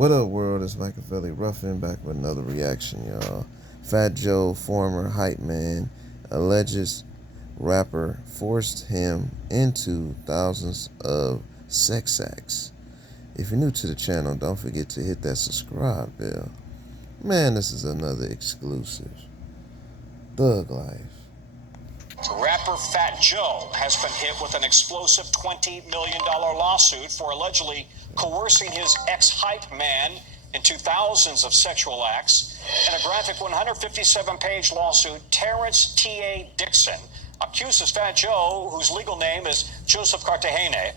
What up, world? It's Machiavelli Ruffin back with another reaction, y'all. FatJoe, former hype man, Alleges Rapper, forced him into thousands of sex acts. If you're new to the channel, don't forget to hit that subscribe bell. Man, this is another exclusive. Thug Life. Rapper FatJoe has been hit with an explosive $20 million lawsuit for allegedly coercing his ex-hype man into thousands of sexual acts. In a graphic 157-page lawsuit, Terrence T.A. Dixon accuses FatJoe, whose legal name is Joseph Cartagena,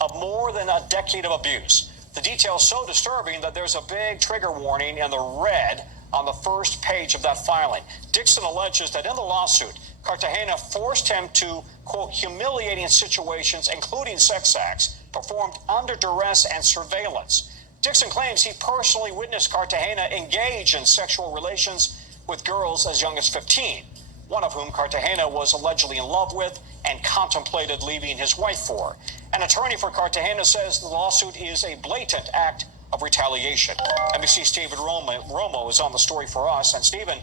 of more than a decade of abuse. The details so disturbing that there's a big trigger warning in the red on the first page of that filing. Dixon alleges that in the lawsuit, Cartagena forced him to, quote, humiliating situations, including sex acts, performed under duress and surveillance. Dixon claims he personally witnessed Cartagena engage in sexual relations with girls as young as 15, one of whom Cartagena was allegedly in love with and contemplated leaving his wife for. An attorney for Cartagena says the lawsuit is a blatant act of retaliation. NBC's Stephen Romo is on the story for us. And Stephen,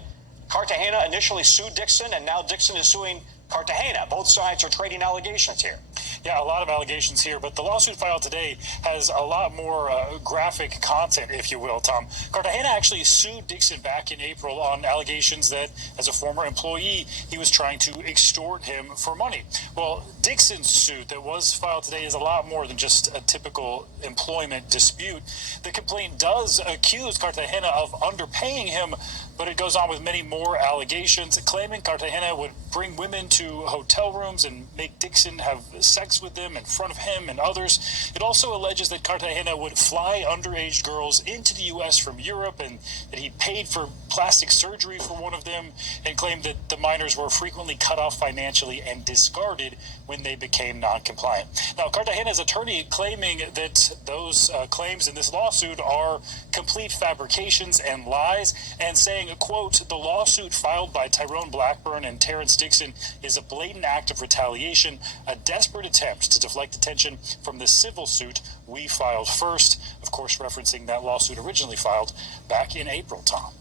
Cartagena initially sued Dixon, and now Dixon is suing Cartagena. Both sides are trading allegations here. Yeah, a lot of allegations here, but the lawsuit filed today has a lot more graphic content, if you will, Tom. Cartagena actually sued Dixon back in April on allegations that, as a former employee, he was trying to extort him for money. Well, Dixon's suit that was filed today is a lot more than just a typical employment dispute. The complaint does accuse Cartagena of underpaying him, but it goes on with many more allegations, claiming Cartagena would bring women to hotel rooms and make Dixon have sex with them in front of him and others. It also alleges that Cartagena would fly underage girls into the U.S. from Europe and that he paid for plastic surgery for one of them, and claimed that the minors were frequently cut off financially and discarded when they became non-compliant. Now, Cartagena's attorney claiming that those claims in this lawsuit are complete fabrications and lies, and saying, quote, the lawsuit filed by Tyrone Blackburn and Terrence Dixon is a blatant act of retaliation, a desperate attempt to deflect attention from the civil suit we filed first, of course referencing that lawsuit originally filed back in April, Tom.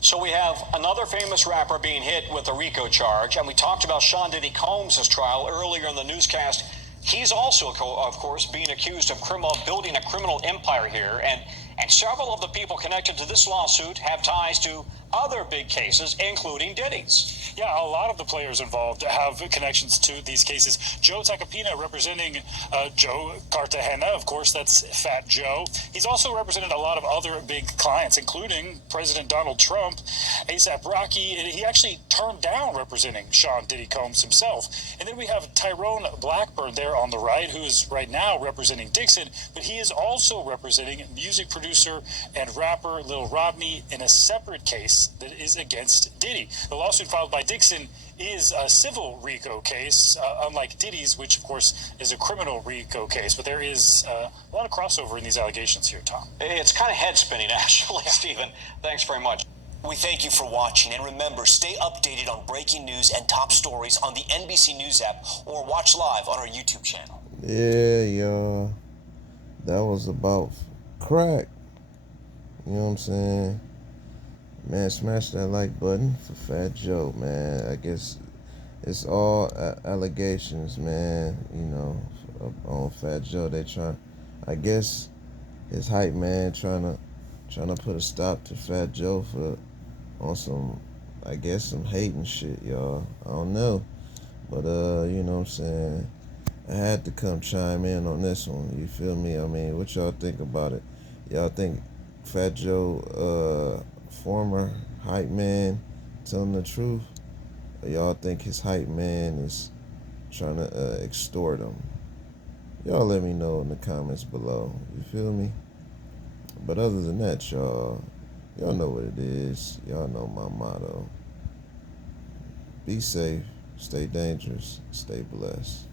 So we have another famous rapper being hit with a RICO charge, and we talked about Sean Diddy Combs' trial earlier in the newscast. He's also, of course, being accused of building a criminal empire here, and several of the people connected to this lawsuit have ties to other big cases, including Diddy's. Yeah, a lot of the players involved have connections to these cases. Joe Tacopina representing Joe Cartagena, of course, that's FatJoe. He's also represented a lot of other big clients, including President Donald Trump, A$AP Rocky. He actually turned down representing Sean Diddy Combs himself. And then we have Tyrone Blackburn there on the right, who is right now representing Dixon, but he is also representing music producer and rapper Lil Rodney in a separate case that is against Diddy. The lawsuit filed by Dixon is a civil RICO case, unlike Diddy's, which of course is a criminal RICO case. But there is a lot of crossover in these allegations here, Tom. It's kind of head-spinning, actually, Stephen. Thanks very much. We thank you for watching, and remember, stay updated on breaking news and top stories on the NBC News app or watch live on our YouTube channel. Yeah, y'all. That was about crack. You know what I'm saying? Man, smash that like button for FatJoe, man. I guess it's all allegations, man. You know, on FatJoe, they I guess his hype man trying to put a stop to FatJoe on some, I guess, some hating shit, y'all. I don't know, but you know what I'm saying. I had to come chime in on this one. You feel me? I mean, what y'all think about it? Y'all think FatJoe, former hype man, telling the truth? Or y'all think his hype man is trying to extort him? Y'all let me know in the comments below. You feel me? But other than that, y'all know what it is. Y'all know my motto. Be safe, stay dangerous, stay blessed.